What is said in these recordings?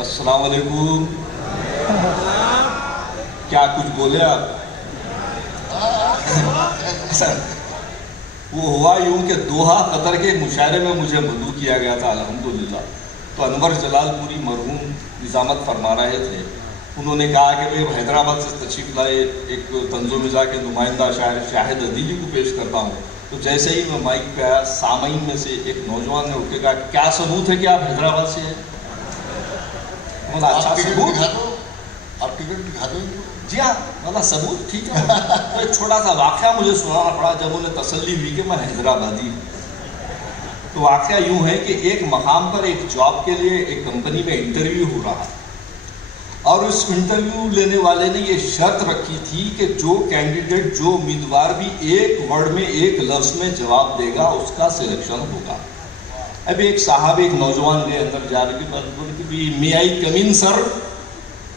السلام علیکم. کیا کچھ بولے آپ؟ وہ ہوا یوں کہ دوحہ قطر کے مشاعرے میں مجھے مدعو کیا گیا تھا الحمدللہ. تو انور جلال پوری مرحوم نظامت فرما رہے تھے. انہوں نے کہا کہ میں حیدرآباد سے تشریف لائے ایک طنز و مزاح کے نمائندہ شاعر شاہد عدیلی کو پیش کرتا ہوں. تو جیسے ہی میں مائک پہ آیا سامعین میں سے ایک نوجوان نے اٹھ کے کہا کیا ثبوت ہے کہ آپ حیدرآباد سے ہیں؟ اچھا ثبوت؟ آپ ٹکٹ دکھا دو. جی ہاں والا ثبوت ٹھیک ہے. تو ایک چھوٹا سا واقعہ مجھے سنانا پڑا جب انہیں تسلی ہوئی کہ میں حیدرآبادی ہوں. تو واقعہ یوں ہے کہ ایک مقام پر ایک جاب کے لیے ایک کمپنی میں انٹرویو ہو رہا اور اس انٹرویو لینے والے نے یہ شرط رکھی تھی کہ جو کینڈیڈیٹ جو امیدوار بھی ایک ورڈ میں ایک لفظ میں جواب دے گا اس کا سلیکشن ہوگا. اب ایک صاحب ایک نوجوان کے اندر جانے کے بعد بولے کہ مے آئی کم ان سر.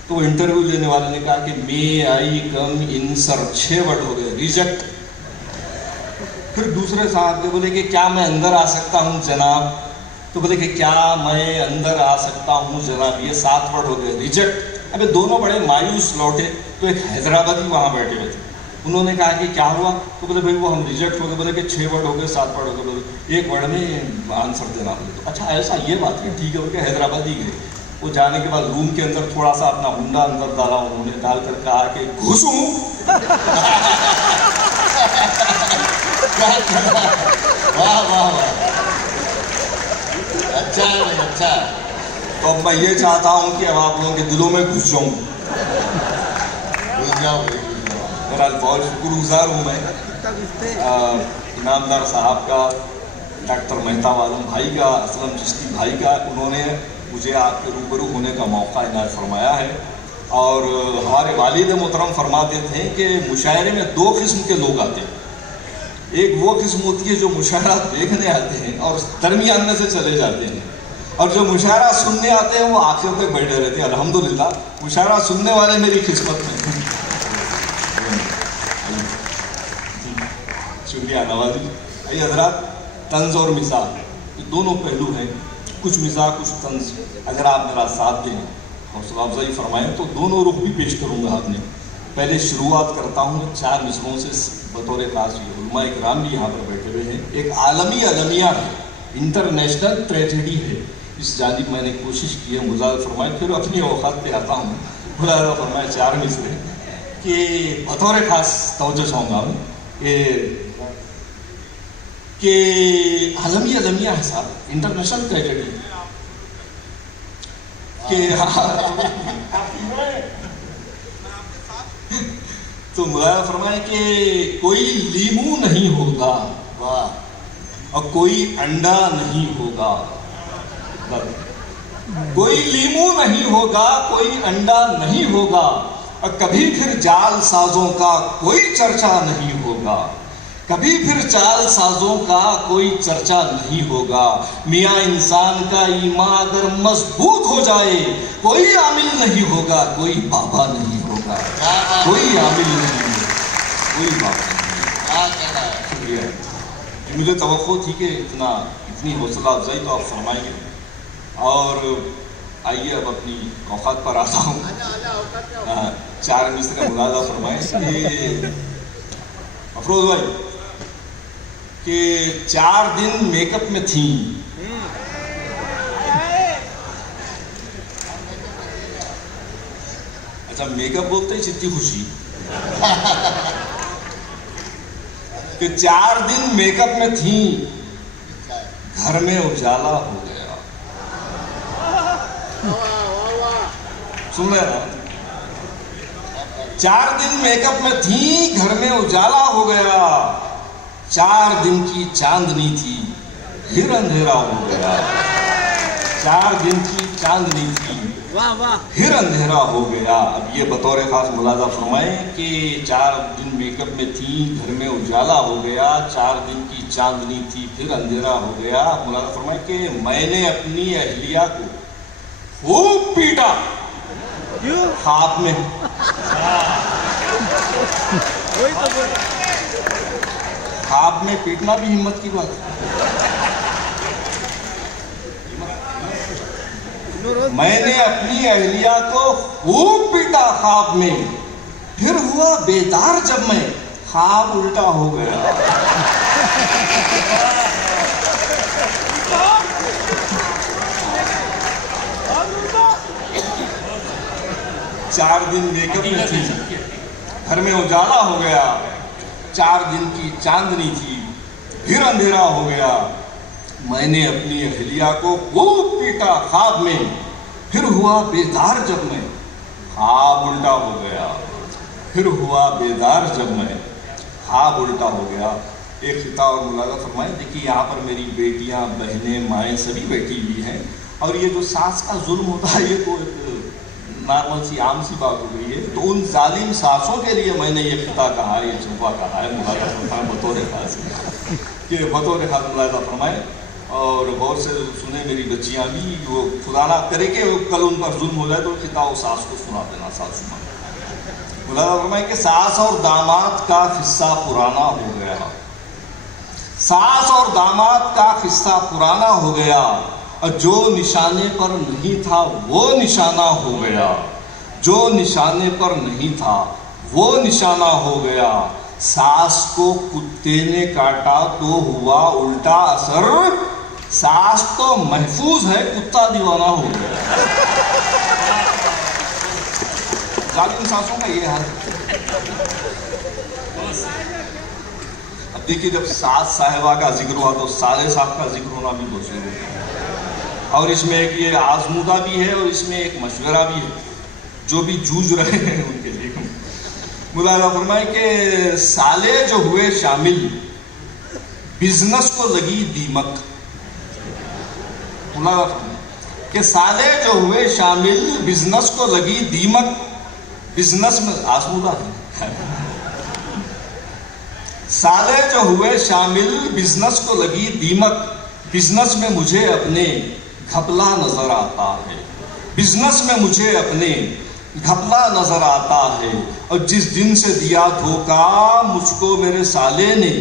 تو انٹرویو لینے والے نے کہا کہ مے آئی کم ان سر. 6 ورڈ ہو گئے ریجیکٹ. پھر دوسرے صاحب کے بولے کہ کیا میں اندر آ سکتا ہوں جناب؟ تو بولے کہ کیا میں اندر آ سکتا ہوں جناب. یہ 7 ورڈ ہو گئے ریجیکٹ. ابھی دونوں بڑے مایوس لوٹے. تو ایک حیدرآبادی وہاں بیٹھے ہوئے تھے. انہوں نے کہا کہ کیا ہوا؟ تو بولے بھائی وہ ہم ریجیکٹ ہو گئے. بولے کہ 6 ورڈ ہو گئے 7 ورڈ ہو گئے. بولے ایک ورڈ میں آنسر دینا. بولے تو اچھا ایسا یہ بات ہے ٹھیک ہے. بولے کہ حیدرآبادی گئے. وہ جانے کے بعد روم کے اندر تھوڑا سا اپنا ہنڈا اندر ڈالا. انہوں نے ڈال کر کہا کہ گھسوں. واہ واہ واہ. اچھا ہے اچھا. تو اب میں یہ چاہتا ہوں کہ اب آپ لوگوں کے دلوں میں گھس جاؤں. بہرحال بہت شکر گزار ہوں میں انعامدار صاحب کا, ڈاکٹر مہتاب عالم بھائی کا, اسلم چشتی بھائی کا. انہوں نے مجھے آپ کے روبرو ہونے کا موقع عنایت فرمایا ہے. اور ہمارے والد محترم فرماتے تھے کہ مشاعرے میں 2 قسم کے لوگ آتے ہیں. ایک وہ قسم ہوتی ہے جو مشاعرہ دیکھنے آتے ہیں اور درمیان میں سے چلے جاتے ہیں, اور جو مشاعرہ سننے آتے ہیں وہ آخر تک بیٹھے رہتے ہیں. الحمدللہ مشاعرہ سننے والے میری قسمت میں. شکریہ نوازی. بھائی حضرات, طنز اور مزاح یہ دونوں پہلو ہیں. کچھ مزاح کچھ طنز. اگر آپ میرا ساتھ دیں حوصلہ افزائی فرمائیں تو دونوں رخ بھی پیش کروں گا. آپ نے پہلے شروعات کرتا ہوں 4 مصروں سے بطور خاص. علماء اکرام بھی یہاں پر بیٹھے ہوئے ہیں. ایک عالمی المیہ ہے, انٹرنیشنل ٹریجڈی ہے. اس جانب میں نے کوشش کی ہے. مظاہرہ فرمائے پھر اپنی اوقات پہ آتا ہوں. مظاہرہ فرمائے 4 مصرے کہ بطور خاص توجہ چاہوں گا کہ عالمی المیہ ہے صاحب, انٹرنیشنل ٹریجڈی کہ تو مظاہرہ فرمائے کہ کوئی لیمو نہیں ہوگا اور کوئی انڈا نہیں ہوگا. کوئی لیمو نہیں ہوگا, کوئی انڈا نہیں ہوگا, اور کبھی پھر جال سازوں کا کوئی چرچا نہیں ہوگا. کبھی پھر چال سازوں کا کوئی چرچا نہیں ہوگا. میاں انسان کا ایمان اگر مضبوط ہو جائے کوئی عامل نہیں ہوگا, کوئی بابا نہیں ہوگا. کوئی عامل نہیں, کوئی بابا نہیں. شکریہ. مجھے توقع تھی کہ اتنی حوصلہ افزائی تو آپ فرمائیں گے. اور آئیے اب اپنی اوقات پر آتا ہوں. 4 مصرے کا ملاحظہ فرمائیں کہ افروز بھائی کہ 4 دن میک اپ میں تھیں. اچھا میک اپ بولتے ہی چتی خوشی کہ 4 دن میک اپ میں تھیں, گھر میں اجالا ہو گیا. سن رہے نا, 4 دن میک اپ میں تھیں, گھر میں اجالا ہو گیا. 4 دن کی چاندنی تھی, پھر اندھیرا ہو گیا. 4 دن کی چاندنی تھی, پھر اندھیرا ہو گیا. اب یہ بطور خاص ملاحظہ فرمائیں کہ 4 دن میک اپ میں تھی, گھر میں اجالا ہو گیا. 4 دن کی چاندنی تھی, پھر اندھیرا ہو گیا. ملاحظہ فرمائیں کہ میں نے اپنی اہلیہ کو خوب پیٹا خواب میں. خواب میں پیٹنا بھی ہمت کی بات ہے. میں نے اپنی اہلیہ کو خوب پیٹا خواب میں، پھر ہوا بیدار جب میں، خواب الٹا ہو گیا۔ 4 دن میک اپ میں تھی، گھر میں اجالا ہو گیا، 4 دن کی چاندنی تھی، پھر اندھیرا ہو گیا۔ میں نے اپنی اہلیہ کو خوب پیٹا خواب میں، پھر ہوا بیدار جب میں، خواب الٹا ہو گیا۔ پھر ہوا بیدار جب میں، خواب الٹا ہو گیا۔ ایک خطہ اور ملاحظہ فرمائیں، دیکھیے یہاں پر میری بیٹیاں، بہنیں، مائیں سبھی بیٹھی ہوئی ہیں، اور یہ جو ساس کا ظلم ہوتا ہے یہ تو نارمل سی عام سی بات ہو گئی ہے۔ تو ان ظالم ساسوں کے لیے میں نے یہ خطہ کہا ہے، یہ چنپا کہا ہے، ملاحظہ فرمائیں بطور خاص کہ بطور خاص ملاحظہ فرمائیں، اور غور سے سنیں میری بچیاں بھی، وہ خدا نہ کرے کہ کل ان پر ظلم ہو جائے تو خطہ وہ ساس کو سنا دینا، ساس سنا۔ ملاحظہ فرمائیں کہ ساس اور داماد کا قصہ پرانا ہو گیا، ساس اور داماد کا قصہ پرانا ہو گیا، اور جو نشانے پر نہیں تھا وہ نشانہ ہو گیا، جو نشانے پر نہیں تھا وہ نشانہ ہو گیا۔ ساس کو کتے نے کاٹا تو ہوا الٹا اثر، ساس تو محفوظ ہے، کتا دیوانہ ہو گیا۔ ظالم ساسوں کا یہ حال ہے۔ اب دیکھیے جب ساس صاحبہ کا ذکر ہوا تو سالے صاحب کا ذکر ہونا بھی بہت ضروری ہے، اور اس میں ایک یہ آزمودہ بھی ہے اور اس میں ایک مشورہ بھی ہے جو بھی جوجھ رہے ہیں ان کے لیے۔ ملاحظہ فرمائے کہ سالے جو ہوئے شامل، بزنس کو لگی دیمک۔ ملاحظہ فرمائے کہ سالے جو ہوئے شامل، بزنس کو لگی دیمک۔ بزنس میں آزمودہ ہے۔ سالے جو ہوئے شامل، بزنس کو لگی دیمک، بزنس میں مجھے اپنے گھپلا نظر آتا ہے، بزنس میں مجھے اپنے گھپلا نظر آتا ہے۔ اور جس دن سے دیا دھوکا مجھ کو میرے سالے نے،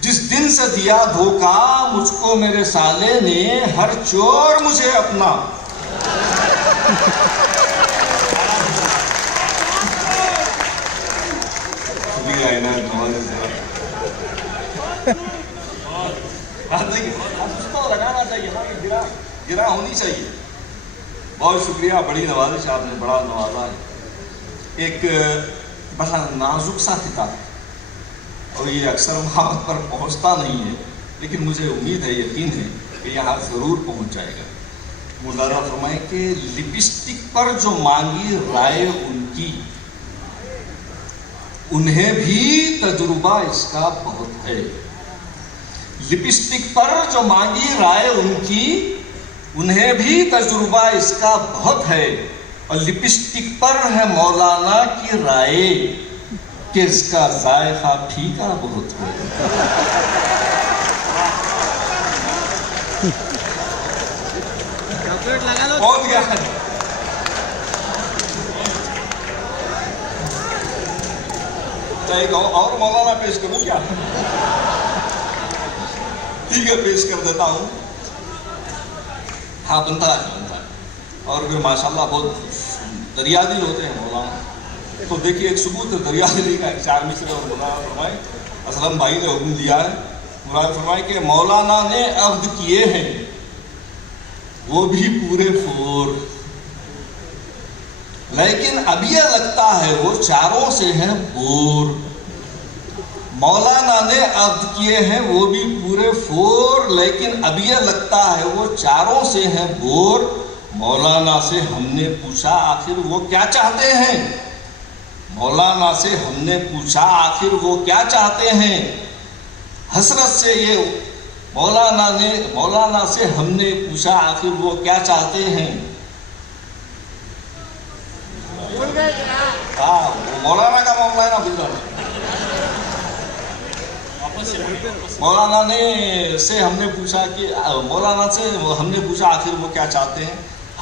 جس دن سے دیا دھوکا مجھ کو میرے سالے نے، ہر چور مجھے اپنا لگانا چاہیے نا، گرا ہونی چاہیے۔ بہت شکریہ، بڑی نوازش، آپ نے بڑا نوازا ہے۔ ایک بڑا نازک سا خطہ ہے اور یہ اکثر محبت پر پہنچتا نہیں ہے، لیکن مجھے امید ہے، یقین ہے کہ یہاں ضرور پہنچ جائے گا۔ ملاحظہ فرمائیں کہ لپسٹک پر جو مانگی رائے ان کی، انہیں بھی تجربہ اس کا بہت ہے۔ لپسٹک پر جو مانگی رائے ان کی، انہیں بھی تجربہ اس کا بہت ہے، اور لپسٹک پر ہے مولانا کی رائے کہ اس کا ذائقہ پھیکا بہت ہے۔ پہنچ گیا ہے۔ ایک اور مولانا پیش کروں کیا؟ ٹھیک ہے، پیش کر دیتا ہوں۔ ہاں بنتا ہے، اور پھر ماشاءاللہ بہت دریا دل ہوتے ہیں مولانا۔ تو دیکھیے ایک ثبوت ہے دریا دلی کا، ایک 4 مصرے اور ملاحظہ فرمائے، اسلم بھائی نے حکم دیا ہے، ملاحظہ فرمائے کہ مولانا نے عقد کیے ہیں وہ بھی پورے فور، لیکن اب یہ لگتا ہے وہ چاروں سے ہیں بور۔ مولانا نے عقد کیے ہیں وہ بھی پورے فور، لیکن اب یہ لگتا ہے وہ چاروں سے ہیں بور۔ مولانا سے ہم نے پوچھا آخر وہ کیا چاہتے ہیں، مولانا سے ہم نے پوچھا آخر وہ کیا چاہتے ہیں، حسرت سے یہ مولانا سے ہم نے پوچھا آخر وہ کیا چاہتے ہیں۔ ہاں مولانا کا معاملہ ہے نا، بھول جانا۔ مولانا سے ہم نے پوچھا کہ مولانا سے ہم نے پوچھا آخر وہ کیا چاہتے ہیں،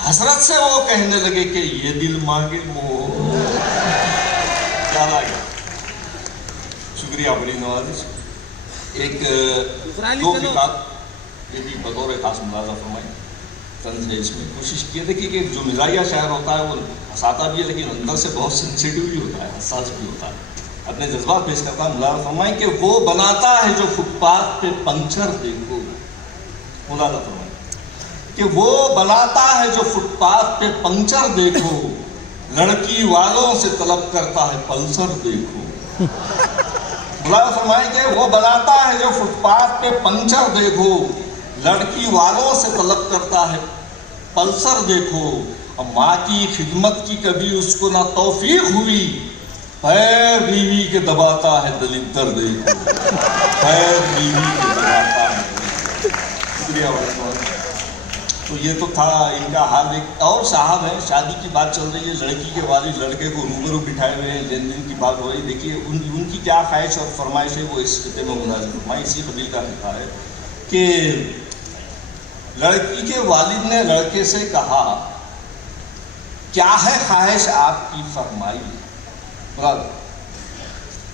حسرت سے وہ کہنے لگے کہ یہ دل مانگے وہ یاد آ گیا۔ شکریہ، بڑی نوازش۔ ایک دو خطاب یہ بھی بطور خاص ملاحظہ فرمائیں۔ طنز ہے اس میں. کوشش کی ہے دیکھیے کہ جو مزاحیہ شاعر ہوتا ہے وہ ہنساتا بھی ہے لیکن اندر سے بہت سینسیٹیو بھی ہوتا ہے, حساس بھی ہوتا ہے, اپنے جذبات پیش کرتا ہے. ملاحظہ فرمائیں کہ وہ بناتا ہے جو فٹ پاتھ پہ پنچر دیکھو. ملاحظہ فرمائیں کہ وہ بناتا ہے جو فٹ پاتھ پہ پنچر دیکھو, لڑکی والوں سے طلب کرتا ہے پلسر دیکھو. ملاحظہ فرمائیں کہ وہ بناتا ہے جو فٹ پاتھ پہ پنچر دیکھو, لڑکی والوں سے طلب کرتا ہے پلسر دیکھو. اور ماں کی خدمت کی کبھی اس کو نہ توفیق ہوئی, پیر بیوی کے دباتا ہے دلدر دیکھو. پیر بیوی کے دباتا ہے. شکریہ بہت بہت. تو یہ تو تھا ان کا حال. ایک اور صاحب ہے, شادی کی بات چل رہی ہے, لڑکی کے والد لڑکے کو روبرو بٹھائے ہوئے ہیں, لین دین کی بات ہو رہی ہے. دیکھیے ان کی کیا خواہش اور فرمائش ہے, وہ اس خطے میں ملازم فرمائیں. اسی قبیل کا خطہ ہے کہ لڑکی کے والد نے لڑکے سے کہا کیا ہے خواہش آپ کی فرمائیے.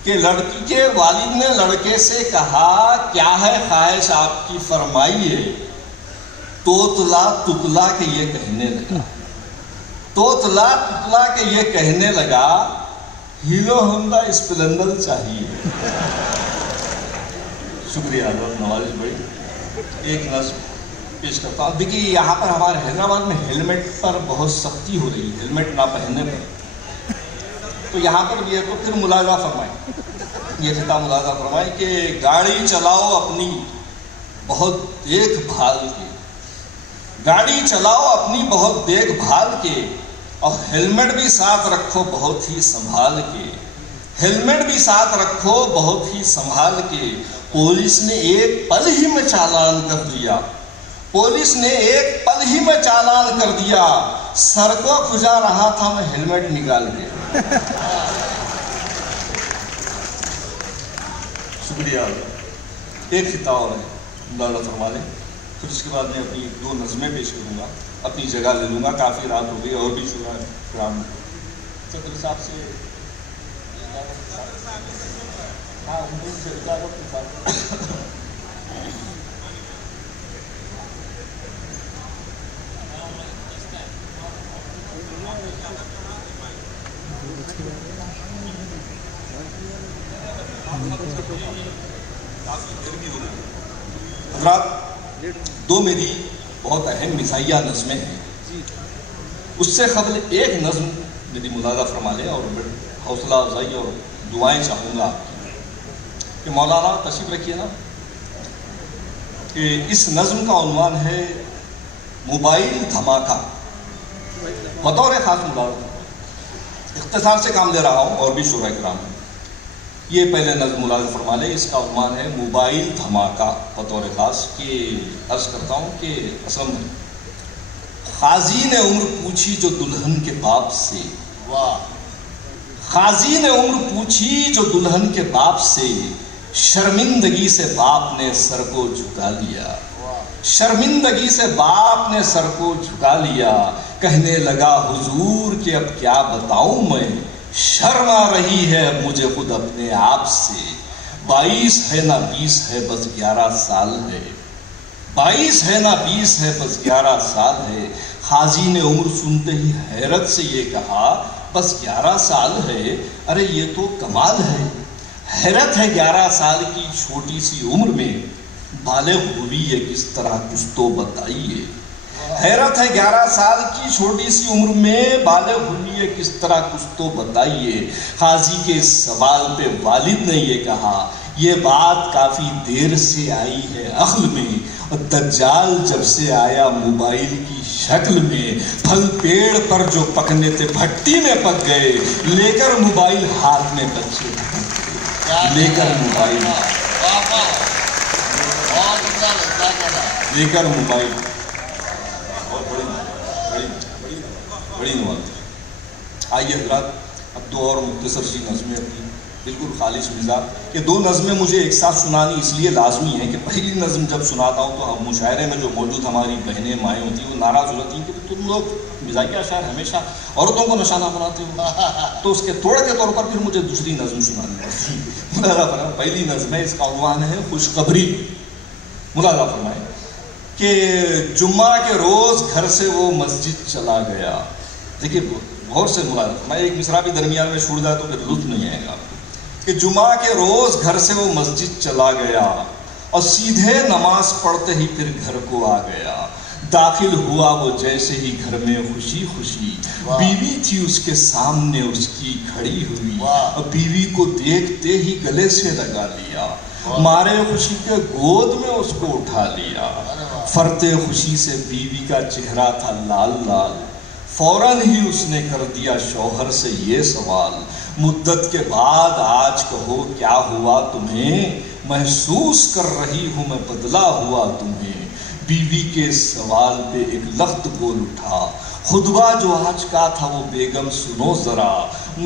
کہ لڑکی کے والد نے لڑکے سے کہا کیا ہے خواہش آپ کی فرمائیے. توتلا تتلا کے یہ کہنے لگا, توتلا تتلا کے یہ کہنے لگا, ہیرو ہونڈا اسپلنڈر چاہیے. شکریہ حضرت, نوازش بھائی. ایک نظم پیش کرتا ہوں. دیکھیے یہاں پر ہمارے حیدرآباد میں ہیلمٹ پر بہت سختی ہو رہی ہے, ہیلمٹ نہ پہننے پر. تو یہاں پر بھی ہے تو پھر ملاحظہ فرمائیں, یہ خطہ ملاحظہ فرمائیں کہ گاڑی چلاؤ اپنی بہت دیکھ بھال کے, گاڑی چلاؤ اپنی بہت دیکھ بھال کے, اور ہیلمٹ بھی ساتھ رکھو بہت ہی سنبھال کے. ہیلمٹ بھی ساتھ رکھو بہت ہی سنبھال کے. پولیس نے ایک پل ہی میں چالان کر دیا, پولیس نے ایک پل ہی میں چالان کر دیا, سر کو کھجا رہا تھا میں ہیلمٹ نکال کے. شکریہ. ایک خطہ اور ہے, ملاحظہ فرما لیں. پھر اس کے بعد میں اپنی 2 نظمیں پیش کروں گا, اپنی جگہ لے لوں گا. کافی رات ہو گئی اور بھی شکریہ کرام صدر صاحب سے. ہاں حضرات, 2 میری بہت اہم مزاحیہ نظمیں ہیں. اس سے قبل ایک نظم میری ملاحظہ فرما لیں اور حوصلہ افزائی اور دعائیں چاہوں گا کہ مولانا تشریف رکھیے نا. کہ اس نظم کا عنوان ہے موبائل دھماکہ. بطور خاص ملاحظہ, اختصار سے کام لے رہا ہوں اور بھی شورا کرام. یہ پہلے نظم ملاحظہ فرما لیں, اس کا عنوان ہے موبائل دھماکہ. بطور خاص کہ عرض کرتا ہوں کہ اصل میں قاضی نے عمر پوچھی جو دلہن کے باپ سے. واہ. قاضی نے عمر پوچھی جو دلہن کے باپ سے, شرمندگی سے باپ نے سر کو جھکا لیا. شرمندگی سے باپ نے سر کو جھکا لیا. کہنے لگا حضور کہ اب کیا بتاؤں میں, شرم آ رہی ہے مجھے خود اپنے آپ سے. 22 ہے نہ 20 ہے بس 11 سال ہے. 22 ہے نہ 20 ہے بس 11 سال ہے. قاضی نے عمر سنتے ہی حیرت سے یہ کہا بس 11 سال ہے, ارے یہ تو کمال ہے. حیرت ہے 11 سال کی چھوٹی سی عمر میں بالغ ہوئی ہے کس طرح کچھ تو بتائیے. حیرت ہے 11 سال کی چھوٹی سی عمر میں بالغ ہوئی ہے کس طرح کچھ تو بتائیے. قاضی کے سوال پہ والد نے یہ کہا یہ بات کافی دیر سے آئی ہے عقل میں, اور دجال جب سے آیا موبائل کی شکل میں. پھل پیڑ پر جو پکنے تھے بھٹی میں پک گئے, لے کر موبائل ہاتھ میں بچے, لے کر موبائل, لے کر موبائل. اور بڑی نوازش. آئیے حضرات اب 2 اور مختصر سی نظمیں اپنی بالکل خالص مزاج. یہ 2 نظمیں مجھے ایک ساتھ سنانی اس لیے لازمی ہے کہ پہلی نظم جب سناتا ہوں تو اب مشاعرے میں جو موجود ہماری بہنیں مائیں ہوتی ہیں وہ ناراض ہو جاتی ہیں کہ تم لوگ مزاحیہ شاعر ہمیشہ عورتوں کو نشانہ بناتے ہو. تو اس کے توڑ کے طور پر پھر مجھے دوسری نظم سنانی پڑتی ہے. پہلی نظم ہے, اس کا عنوان ہے خوشخبری. ملاحظہ فرمائیں کہ جمعہ کے روز گھر سے وہ مسجد چلا گیا. دیکھیے غور سے ملاحظہ، میں ایک مصرع بھی درمیان میں چھوڑ جائے تو پھر لطف نہیں آئے گا آپ کو. کہ جمعہ کے روز گھر سے وہ مسجد چلا گیا اور سیدھے نماز پڑھتے ہی پھر گھر کو آ گیا. داخل ہوا وہ جیسے ہی گھر میں خوشی خوشی، بیوی تھی اس کے سامنے اس کی کھڑی ہوئی، اور بیوی کو دیکھتے ہی گلے سے لگا لیا، مارے خوشی کے گود میں اس کو اٹھا لیا. فرتے خوشی سے بیوی کا چہرہ تھا لال لال. فوراً ہی اس نے کر دیا شوہر سے یہ سوال، مدت کے بعد آج کہو کیا ہوا تمہیں، محسوس کر رہی ہوں میں بدلا ہوا تمہیں. بیوی کے سوال پہ ایک لفظ بول اٹھا، خطبہ جو آج کا تھا وہ بیگم سنو ذرا.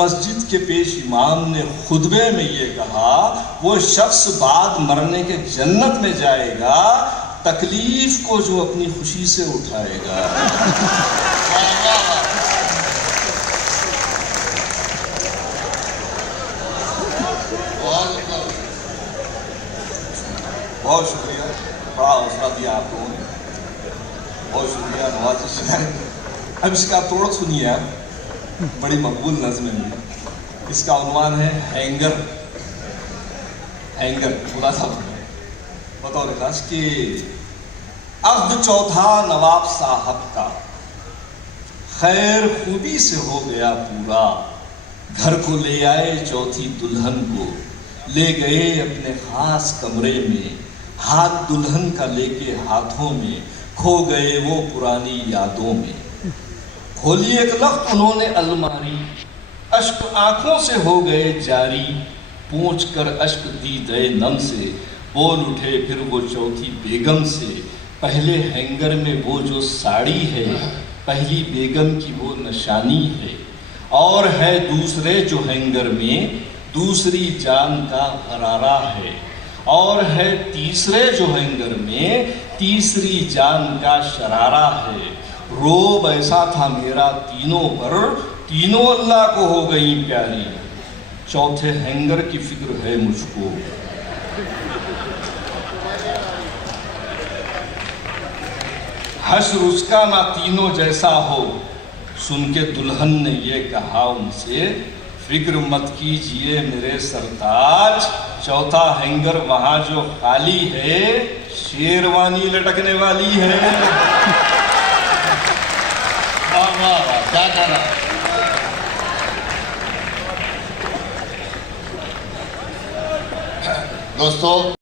مسجد کے پیش امام نے خطبے میں یہ کہا، وہ شخص بعد مرنے کے جنت میں جائے گا تکلیف کو جو اپنی خوشی سے اٹھائے گا. بہت شکریہ، بڑا حوصلہ دیا آپ لوگوں نے، بہت شکریہ نوازش. اب اس کا توڑ سنیے آپ، بڑی مقبول نظم ہے. اس کا عنوان ہے ہینگر. ہینگر خدا صاحب بطور خاص کہ عقد چوتھا نواب صاحب کا خیر خوبی سے ہو گیا پورا. گھر کو لے آئے چوتھی دلہن کو، لے گئے اپنے خاص کمرے میں. ہاتھ دلہن کا لے کے ہاتھوں میں، کھو گئے وہ پرانی یادوں میں. کھولی ایک لخت انہوں نے الماری، اشک آنکھوں سے ہو گئے جاری. پوچھ کر اشک دی دے نم سے، بول اٹھے پھر وہ چوتھی بیگم سے. پہلے ہینگر میں وہ جو ساڑی ہے، پہلی بیگم کی وہ نشانی ہے. اور ہے دوسرے جو ہینگر میں دوسری جان کا غرارہ ہے. اور ہے تیسرے جو ہینگر میں تیسری جان کا شرارہ ہے. روب ایسا تھا میرا تینوں پر، تینوں اللہ کو ہو گئی پیاری. چوتھے ہینگر کی فکر ہے مجھ کو. حشر اس کا نہ تینوں جیسا ہو. سن کے دلہن نے یہ کہا ان سے، فکر مت کیجئے میرے سرتاج، چوتھا ہینگر وہاں جو خالی ہے شیروانی لٹکنے والی ہے. واہ واہ واہ، کیا کہنا. دوستو